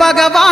பகவான்